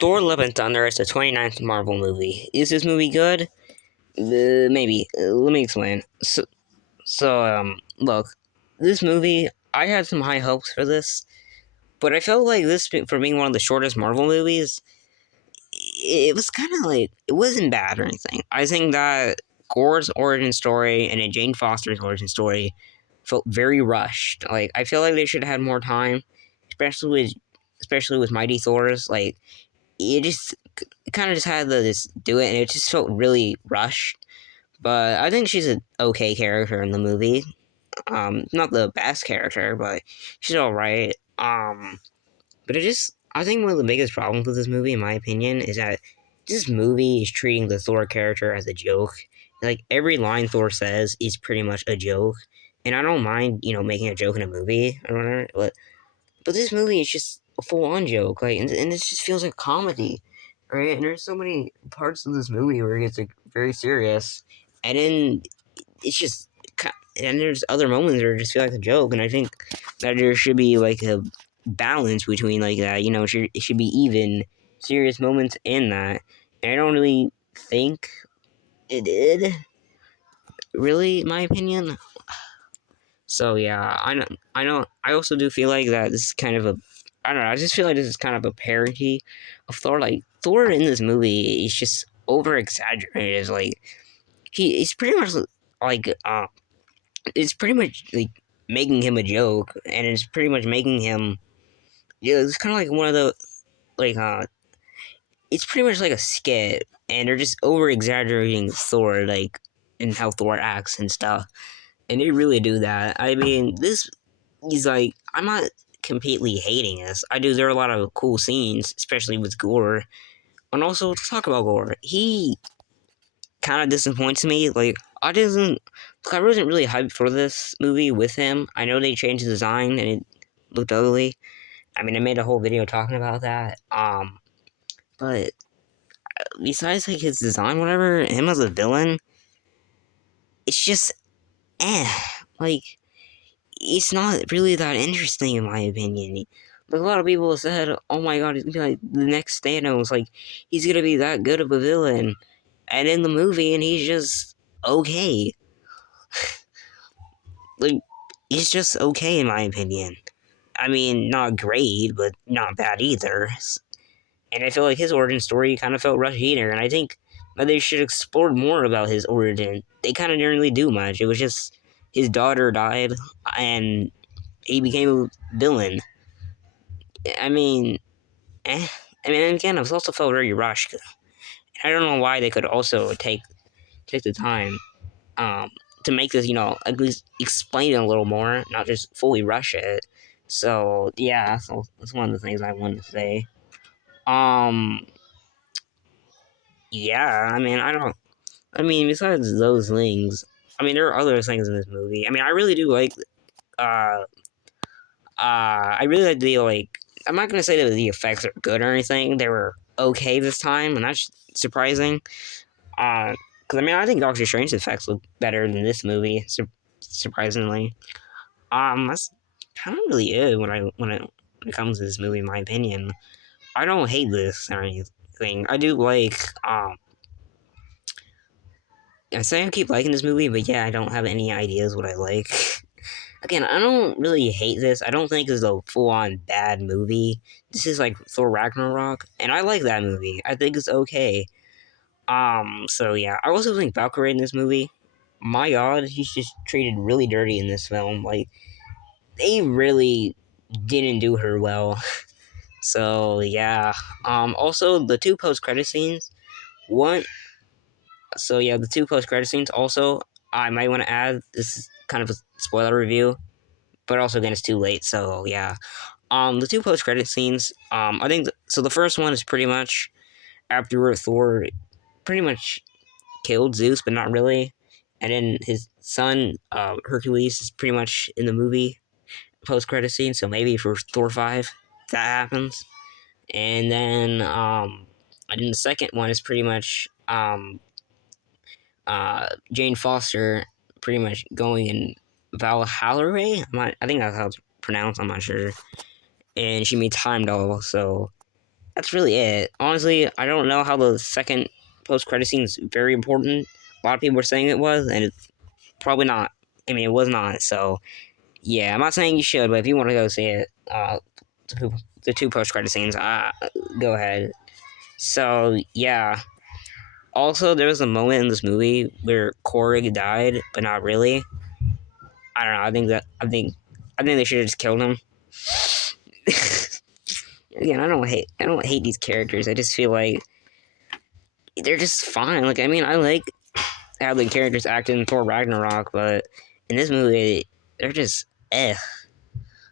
Thor: Love and Thunder is the 29th Marvel movie. Is this movie good? Maybe. Let me explain. Look, this movie, I had some high hopes for this, but I felt like this, for being one of the shortest Marvel movies, it was kind of like, it wasn't bad or anything. I think that Gore's origin story and then Jane Foster's origin story felt very rushed. Like, I feel like they should have had more time, especially with, especially with Mighty Thor's. Like, it just kind of just had to just do it, and it just felt really rushed. But I think she's an okay character in the movie. Not the best character, but she's all right. But I think one of the biggest problems with this movie, in my opinion, is that this movie is treating the Thor character as a joke. Like, every line Thor says is pretty much a joke, and I don't mind, making a joke in a movie or whatever. But this movie is just a full on joke, like, and it just feels like comedy, right? And there's so many parts of this movie where it gets like very serious, and then it's just, and there's other moments where it just feel like a joke, and I think that there should be like a balance between like that, it should be even serious moments in that, and I don't really think it did, really, in my opinion. So yeah, I also do feel like that this is kind of a, I don't know. I just feel like this is kind of a parody of Thor. Like, Thor in this movie is just over exaggerated. It's like he's pretty much like it's pretty much like making him a joke, and it's pretty much making him, it's kind of like one of the, like it's pretty much like a skit, and they're just over exaggerating Thor, like, and how Thor acts and stuff, and they really do that. I mean, this is like, I'm not completely hating this. There are a lot of cool scenes, especially with Gore. And also, to talk about Gore, he kind of disappoints me. Like, I wasn't really hyped for this movie with him. I know they changed the design and it looked ugly. I mean, I made a whole video talking about that. But besides like his design, whatever, him as a villain, it's just like, it's not really that interesting in my opinion. Like, a lot of people said, "Oh my god, he's gonna be like the next Thanos. Like, he's gonna be that good of a villain." And in the movie, and he's just okay. Like, he's just okay in my opinion. I mean, not great, but not bad either. And I feel like his origin story kind of felt rushed either. And I think that they should explore more about his origin. They kind of didn't really do much. It was just his daughter died, and he became a villain. I mean, and again, it was also felt very rushed. I don't know why they could also take the time, to make this, at least explain it a little more, not just fully rush it. So yeah, so that's one of the things I wanted to say. Um, yeah, I mean, I don't. I mean, besides those things, I mean, there are other things in this movie. I mean, I really do like. Uh, I really like the, like. I'm not gonna say that the effects are good or anything. They were okay this time, and that's surprising. Because I mean, I think Doctor Strange's effects look better than this movie, surprisingly. That's kind of really it when it comes to this movie, in my opinion. I don't hate this or anything. I do like. I say I keep liking this movie, but yeah, I don't have any ideas what I like. Again, I don't really hate this. I don't think it's a full-on bad movie. This is like Thor Ragnarok, and I like that movie. I think it's okay. So yeah, I also think Valkyrie in this movie, my god, he's just treated really dirty in this film. Like, they really didn't do her well. So yeah. Also, the two post-credit scenes. One. So yeah, the two post-credit scenes. Also, I might want to add, this is kind of a spoiler review, but also again, it's too late. So yeah. The two post-credit scenes. I think so. The first one is pretty much after Thor pretty much killed Zeus, but not really. And then his son, Hercules, is pretty much in the movie post-credit scene. So maybe for Thor 5, that happens. And then the second one is pretty much Jane Foster pretty much going in Valhalla. I think that's how it's pronounced. I'm not sure. And she meets Heimdall. So that's really it. Honestly, I don't know how the second post credit scene is very important. A lot of people were saying it was, and it's probably not. I mean, it was not. So yeah, I'm not saying you should, but if you want to go see it, the two post credit scenes, go ahead. So yeah. Also, there was a moment in this movie where Korg died, but not really. I don't know. I think they should have just killed him. Again, I don't hate these characters. I just feel like they're just fine. Like, I mean, I like how the characters act in Thor Ragnarok, but in this movie, they're just eh.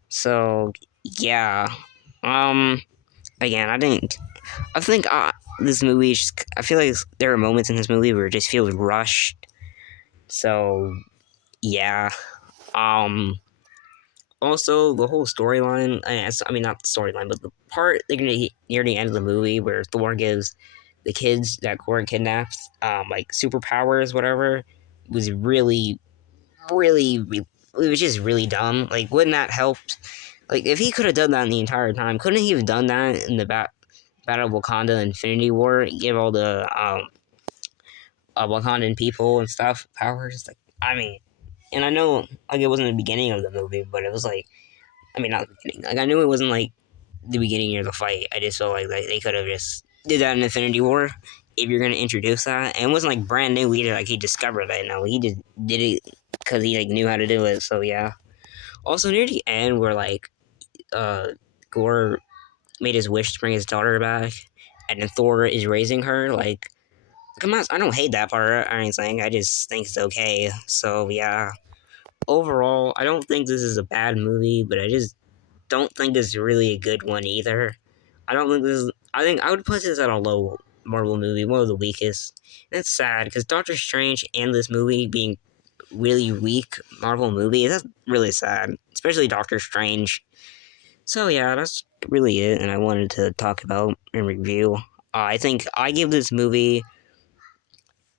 So yeah. Um. Again, I think this movie. I feel like there are moments in this movie where it just feels rushed. So yeah. Um. Also, the whole storyline. I mean, not the storyline, but the part they're gonna hit near the end of the movie where Thor gives the kids that Korg kidnaps, like superpowers, whatever, was it was just really dumb. Like, wouldn't that help? Like, if he could have done that the entire time, couldn't he have done that in the Battle of Wakanda Infinity War? Give all the Wakandan people and stuff powers? Like, I mean, and I know, like, it wasn't the beginning of the movie, but it was like, I mean, not the beginning. Like, I knew it wasn't like the beginning of the fight. I just felt like they could have just did that in Infinity War if you're gonna introduce that. And it wasn't like brand new either. Like he discovered it. No, he just did it because he like knew how to do it. So yeah. Also near the end, where like Gore made his wish to bring his daughter back, and then Thor is raising her. Like, come on, I don't hate that part or anything. I just think it's okay. So yeah. Overall, I don't think this is a bad movie, but I just don't think it's really a good one either. I don't think this is. I think I would put this at a low Marvel movie, one of the weakest. And it's sad because Doctor Strange and this movie being really weak Marvel movies, that's really sad. Especially Doctor Strange. So yeah, that's really it, and I wanted to talk about and review. I think I give this movie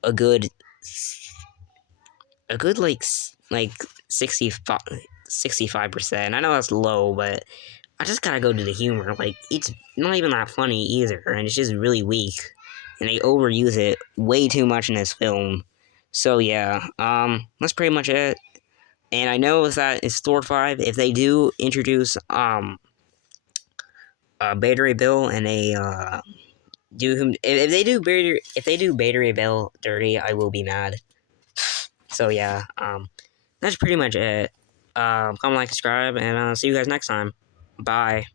a good, like 65%. I know that's low, but I just gotta go to the humor. Like, it's not even that funny either, and it's just really weak. And they overuse it way too much in this film. So yeah, that's pretty much it. And I know if that is Thor 5, if they do introduce Beta Ray Bill and they do him if they do Beta Ray Bill dirty, I will be mad. So yeah, that's pretty much it. Comment, like, subscribe, and see you guys next time. Bye.